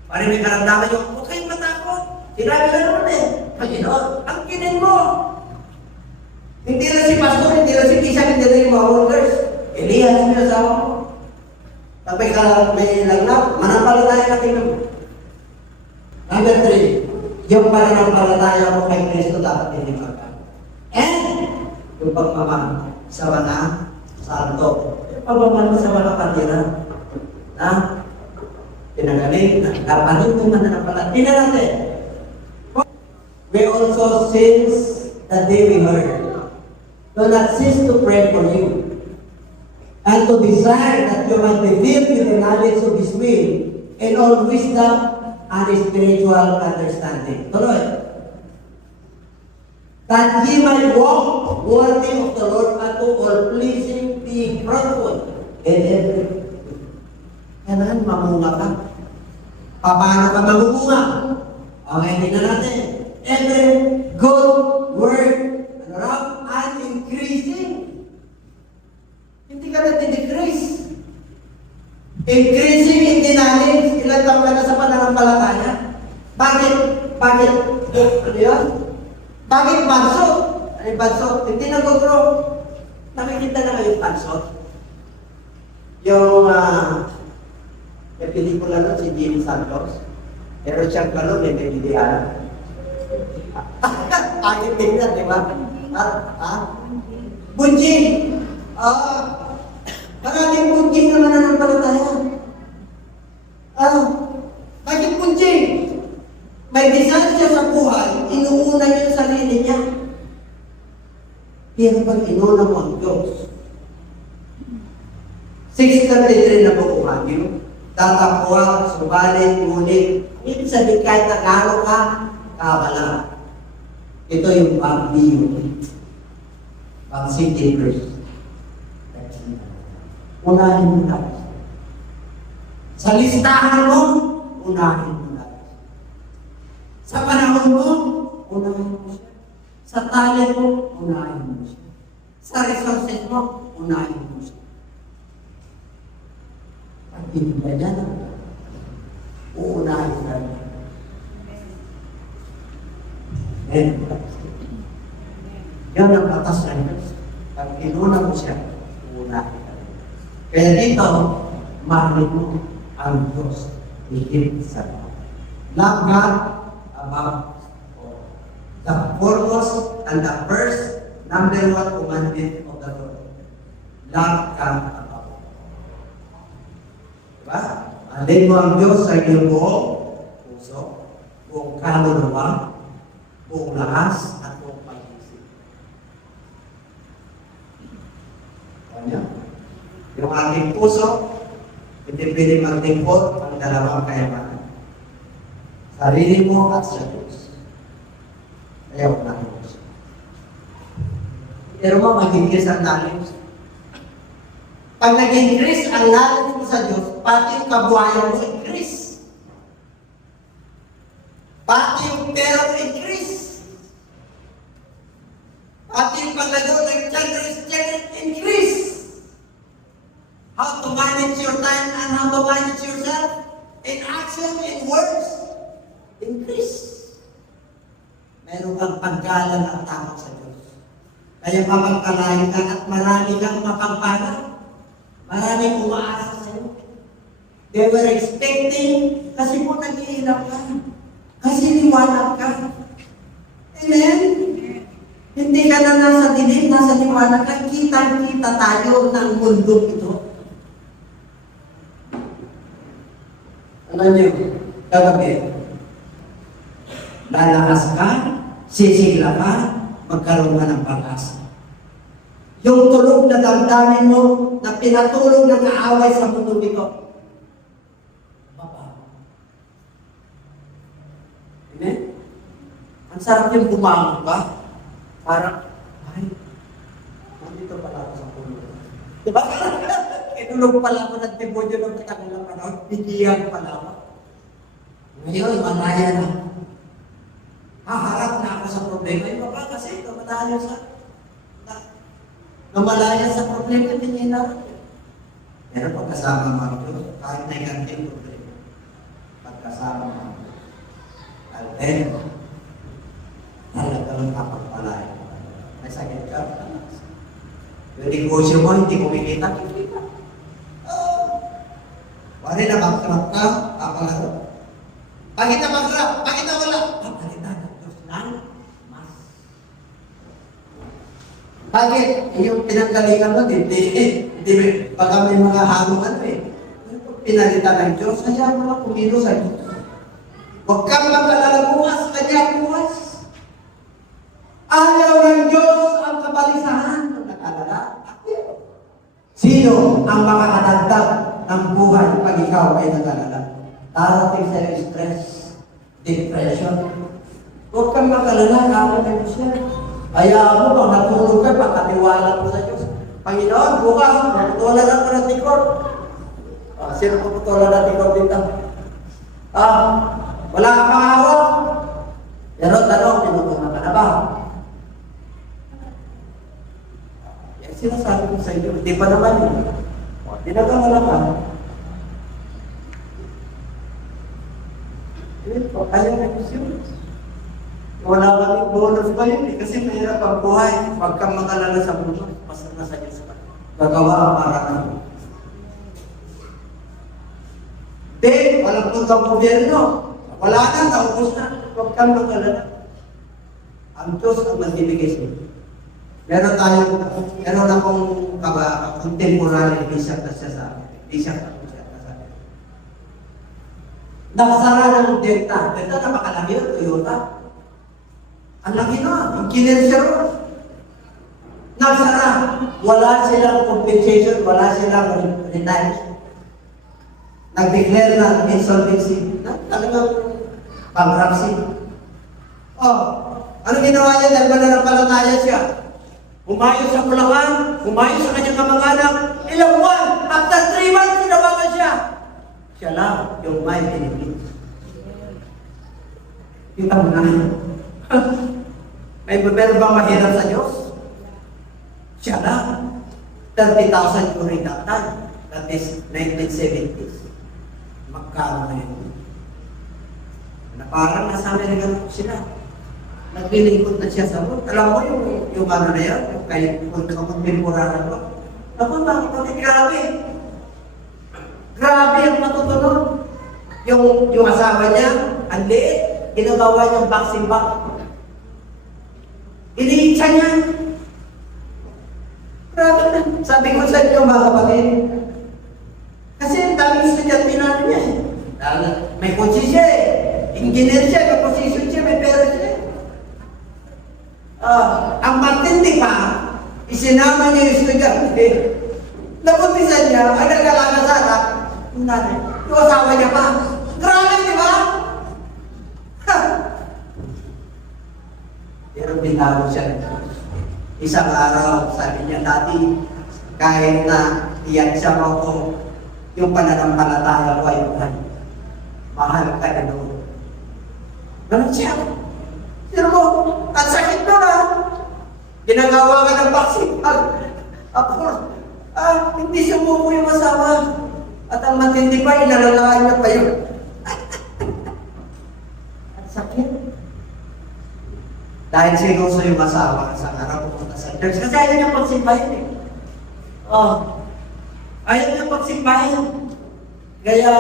Parang may karamdaman nyo, huwag kayong matakot. Sinabi ka naman eh. Panginoon, ang kinin mo. Hindi lang si pastor, hindi lang si Kisan, hindi lang yung mga workers. Ilihan sa asawa mo. Pag may lagnat, manampalataya ka tingnan mo. Number 3, yung pananampalataya mo kay Kristo dapat hindi magkano. And, yung pagmamahal sa mga santo. Yung pagmamahal sa mga katira. Na, pinagaling, napanin yung mananampalataya. Tingnan natin. We also, since the day we heard, do not cease to pray for you, and to desire that you might be filled with the knowledge of His will, and all wisdom and spiritual understanding. Tuloy. That ye might walk worthy of the Lord unto all pleasing, being fruitful in every. Kailangan mamunga ka. Paano ka mamunga? Okay, tingnan natin. Every good word and increasing. Hindi ka nati-decrease. Increasing in knowledge. Ilan taon ka na sa pananampalataya? Bakit? Ano yun? Bakit bansot? Ano yung bansot? Hindi nag-grow. Nakikita na kayo yung bansot? Yung May pelikula nun si Jimmy Santos. Pero siyang kalong may naiintindihan. Ayun tingnan, di ba? Bunjing! Maraming bunjing naman na ng palataya. Bakit bunjing? May design siya sa buhay, inuuna niya yung sarili niya. Pero pag inuna mo ang Diyos, 6:33 na bukuhan yun, tatapuan, subalit, ngunit, ibig sabihin kahit nakalo ka, kabala. Ito yung pag-biyo. Pag-city verse. Unahin mo na. Sa listahan mo, unahin mo na. Sa panahon mo, unahin mo siya. Sa talent mo, unahin mo siya. Sa resources mo, unahin mo siya. Pag hindi ka dyan, uunahin ka niya. Amen. Yan ang batas ng Diyos. Pag inuna mo siya, uunahin ka niya. Kaya dito, mahalin mo ang Diyos. Higit sa lahat. Love God above all. The purpose and the first number one commandment of the Lord. Love God above all. Diba? Alin mo ang Diyos sa iyong buong puso, buong kaluluwa, buong lakas, at buong pag-isip. Kanya? Yung ating puso, hindi pwede magtingkot ang dalawang kayamanan. Sarili mo at sa Diyos. Kaya huwag natin mo siya. Pero mo, mag-increase ang knowledge. Pag nag-increase ang knowledge mo sa Diyos, pati yung kabuhayan mo increase. Pati yung pera mo increase. Pati yung paglagaw ng generous increase. How to manage your time and how to manage yourself in action, in words, increase. Meron kang paggalang at takot sa Diyos. Kaya mapagkalain ka at marami kang makampana. Marami umaasa sa iyo. They were expecting, kasi mo nag-iilap ka. Kasi liwanag ka. Amen? Hindi ka na nasa dilim, nasa liwanag ka. Kita-kita tayo ng mundo ito. Ano niyo? Kagabi. Lalakas ka, sisigla ka, magkaroon ka ng pag-asa. Yung tulog na damdamin mo, na pinatulog ng kaaway sa mundo ito. Baba. Amen? Ang sarap yung bumangon ka. Parang, ay, nandito pala ako sa puno. Diba? Kinulog pala ako ng demonyo ng matagal na panahon. Bigyan pala ako. Ngayon, malaya na. Haharap na ako sa problema. Yung baka kasi namalaya sa problema, hindi niya na. Pero pagkasama mga Diyos, kahit na ikanting problema, pagkasama mga Diyos, alten, talagang kapagpalaya. May sakit ka, yung negosyo mo, hindi kumikita, kumikita. Wari na bankrupt ka, kapalaro. Bakit na bankrupt? Bakit na wala? Pagkalitan ng Diyos ng mas. Bakit? Yung pinanggalingan mo, hindi, baka may mga hanungan pinalitan ng Diyos, hayaan mo lang kumilo sa Diyos. Huwag kang magkalala bukas, kanya bukas. Ayaw ng Diyos ang kabalisahan ng nakalala. Sino ang makakadagdag ng buhay pag ikaw ay nakalala? Darating sa iyo stress, depression. Huwag kang makalala, kapag ng Diyos yan. Hayaan mo, pag natulog ka, pagkatiwala mo sa Diyos. Panginoon, bukas, puputulan ako ng tikor. Sino puputulan ng tikor dito? Wala kang pangawag. Pero tanong, pinutunan ka na ba? Yan sinasabi ko sa inyo, hindi pa naman yun. Dinagawala ka. Ayaw na Diyos yun. Wala kaming bonus pa yun kasi mahirap ang buhay. Huwag kang makalala sa mundo, basta nasa Diyos ka. Gagawa ang para namin. susunod ang gobyerno. Wala na, naubos na. Huwag kang mag-alala. Ang Diyos ang magbibigay sa inyo. Meron akong contemporary bishop na siya sa akin. Bishop na siya sa akin. Nakasara ng Delta. Delta, napakalaki yun, Toyota. Ang laki na, engineer siya ron. Nakasara. Wala silang compensation, wala silang retirement. Nag-declare na insolvency. Talagang bankruptcy. Oh, ano ginawa niya? Dahil mananampalataya siya. Humayo sa Bulacan, humayo sa kanyang kamag-anak. Ilang buwan, after 3 months, tinawagan siya. Siya lang, yung may pinipin. Kita mo na. Meron bang mahirap sa Diyos? Siya lang. 30,000 during that time. That is 1970s. Magkano na yun? Na parang nasa Amerika po sila. Naglilingkod na siya sa road. Alam mo yung ano na yan, yung kayo contemporary ko. Ako bakit grabe. Grabe ang matutunan. Yung asawa niya, ang liit, ginagawa niyang boxing bag. Iniitsa niya. Grabe na. Sabi ko sa inyo mga kapatid, kasi ang daming estudyante na niya eh. May kotse siya eh. Engineer siya, may position siya, may pera siya. Ang matindi pa, isinama niya yung estudyante. Nabutisan niya, ay nagkalaga sa anak. Yung nanay, yung asawa niya pa. Grabe, di ba? Pero binago siya. Isang araw, sabi niya, Daddy, kahit na iyak siya ako, yung pananampalataya ko ay mahal ka na doon. Ganun siya. Pero mo, ang sakit mo na. Ginagawa ka ng vaccine. Hindi sumuko yung asawa. At ang matindi pa, inalagaan niya pa yun. Ang sakit. Dahil sinuso yung asawa sa araw pumunta sa church. Kasi ayaw niya pagsimbahin eh. Ayaw niya pagsimbahin. Kaya,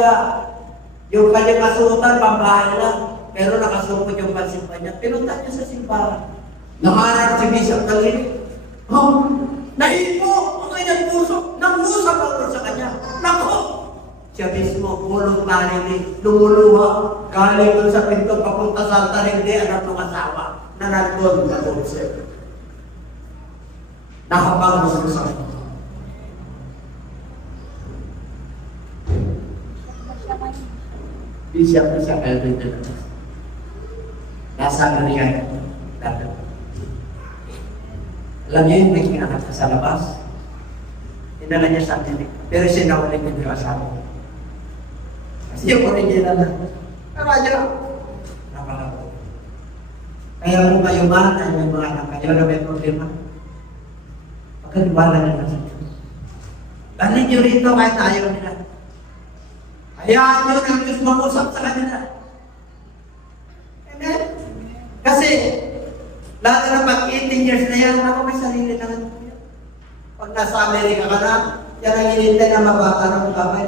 yung kanyang kasuotan, pambahan lang. Pero nakasukot yung pansimbahan niya. Pinunta niya sa simbahan. Nangarap si Bishop Galili. Nahipo ang kanyang puso. Nangusap ang sa kanya. Nako! Siya mismo, voluntarily, lumuluha. Galing doon sa pinto, papunta sa altar, hindi anak ng asawa. Na nandun na concert. Nakapagos sa kanya. Bishop na siya, Calvin na naman. Nasa Amerika. Alam niyo yung naging anak sa labas? Inala niya sa Amerika. Pero sinawalin niya yung asawa. Kasi yung original na. Naradyo. Napalako. Kaya kung kayo man ay may mga anak kayo na may problema, pagkaniwala niyo na sa Diyos. Dalhin niyo rito kahit ayaw nila. Hayaan niyo ng Diyos mag-usap sa kanila. Amen? Kasi, lalo na pag 18 years na yan, ako may sarili na nga. Pag nasa Amerika ka na, yan ang inintay na mabata ng babay.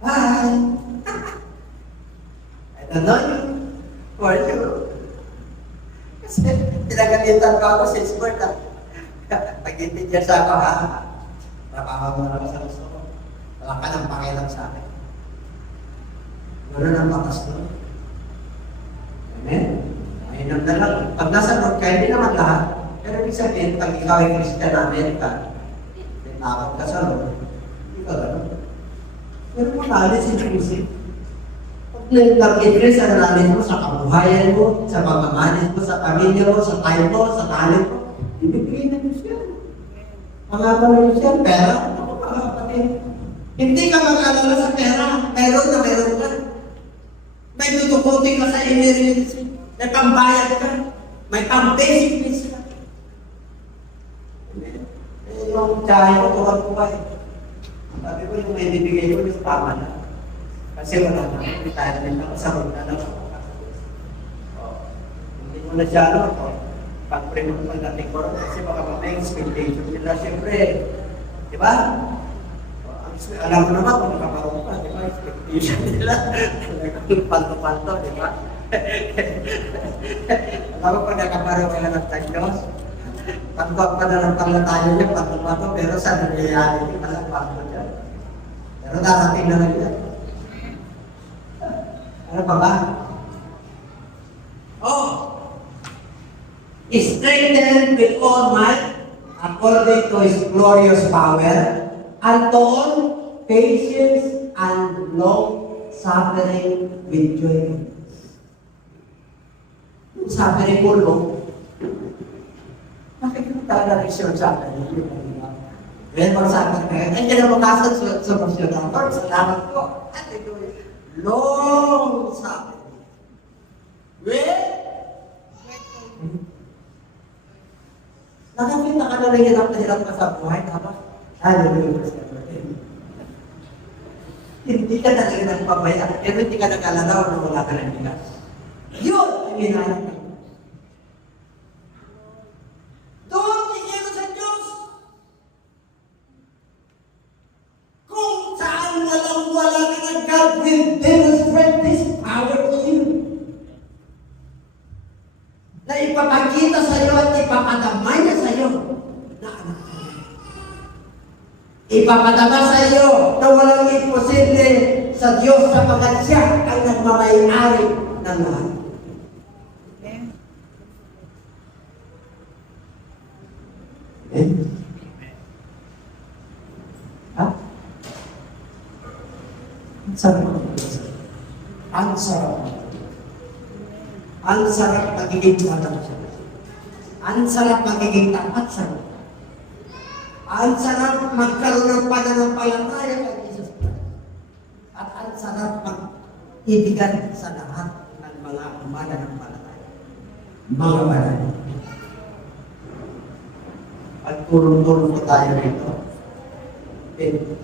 Bye! I don't know you. For you. Kasi, pinagalitan ko ako sa sport. Pag 18 years ako, trabaho mo na ako sa gusto ko. Wala ka nang pakialam sa akin. Wala nang bakas doon. Amen? Ayun ang dalang. Pag nasa North Carolina, hindi naman lahat. Pero ibig sabihin, pag ikaw ay Christian na Amerika, tinakot ka sa Lord, hindi ka gano'n. Pero kung nalit si Joseph, pag nag-increase ang nalit mo sa kabuhayan mo, sa pagmamanis mo, sa pamilya mo, sa time mo, sa talent mo, ibigay na Diyos yan. Pangalan na Diyos yan, pera. Ako pa kapatid. Hindi ka mag-alala sa pera. Meron na meron ka. May tutukutin ka sa emergency. May pambayad ka. May pang-basic needs ka. Yung tsahe ko, tuwag ko ba eh. Sabi ko, yung may bibigay ko, yung tama na. Kasi wala na. Retirement ako sa road na lang ako. Hindi mo na siya, pag-pre mo pagdating ko, kasi baka mamaya expectation nila, siyempre. Di ba? Ang Alam mo naman kung nakabarong pa, di ba? Expectation nila. Talagang panto-panto, di ba? Alam mo pag nakabarong ka ng Diyos, pagkuha pa na ng panglatayo niya, panto-panto, pero sa nangyayari niya, walang panto niya. Pero darating na lang yan. Ano pa ba? Oh! Strengthened with all might, according to His glorious power, unto all patience and long-suffering with joy. Yung suffering mo, no? Nakikita na rin siya yung suffering. Well, mag-suffering ka. Ay, hindi na makasal sa pasyon. Lord, salamat ko. Long-suffering. Well, nakakita ka na rin hirap na hirap ka sa buhay, tama? Hindi ka talaga nagpabaya, pero hindi ka nag-alalaw na wala ka ng bigas. Yun ang hinahanap ng Diyos. Doon, tingin sa Diyos. Kung saan walang-wala ka na, God will demonstrate His power to you. Na ipapakita sa iyo at ipapadamay niya sa iyo na anak ka. Ipapadama sa iyo na walang imposible sa Diyos sapagkat siya ang nagmamayari ng lahat. Amen? Ha? Ang sarap. Ang sarap. Ang sarap magiging tapat sa Diyos. Ang sarap magiging tapat sa Diyos. Ang sarap magkaroon ng pananampalataya kay Jesus Christ. At ang sarap mag-ibigan sa lahat ng mga mananampalataya. Mga banal. Pagtulong-tulong po tayo rito.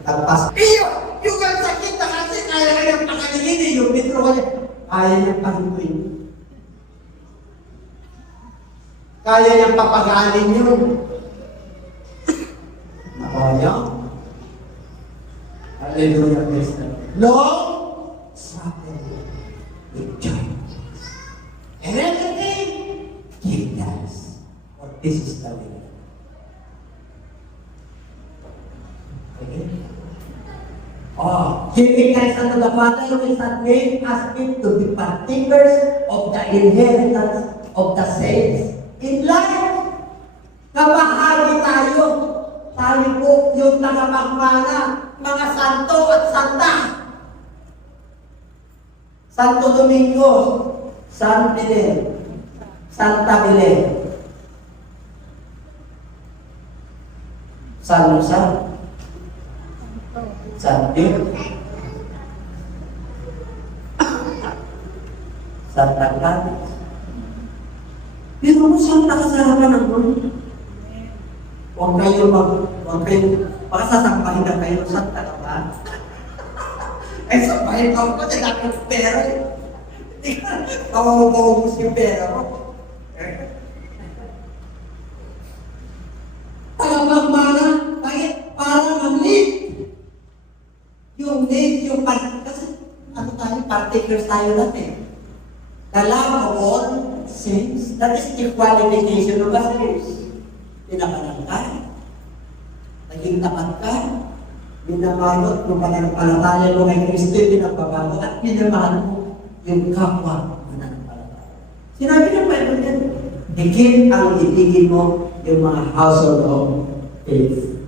Tapos, yung sakit na kasi kaya kayang pakalingin yung metro kaya. Kaya niyang pahinguin. Kaya niyang papagalin yun. Nakaya. Hallelujah, praise God. Long suffering with joy. And everything give thanks. For this is the way. Okay? Giving thanks unto the Father who is not made us to be partakers of the inheritance of the saints in life. Kabahagi tayo. Tayo po yung tagapagmana, mga santo at santa. Santo Domingo, San Belen, Santa Belen, San Lusa, San Pio, Santa Gladys. Pero mo saan nakasarapan ng mundo? Huwag kayo baka sasampahin na kayo sa talaga. Eh, sampahin ako ko, dyan ako ng pera eh. Hindi ka, mawawawus yung pera mo. Tagapagmana, para mag-lead. Yung lead, yung kasi ano tayo, partakers tayo natin. The love of all saints, that is the qualification of the saints. Pinapanan ka, naging tapat ka, minamalot kung pananampalataya mo kay Kristo, pinagbabago at minamahal mo yung kapwa mananampalataya. Sinabi ng Bible yan, dikit ang ibigin mo yung mga household of faith.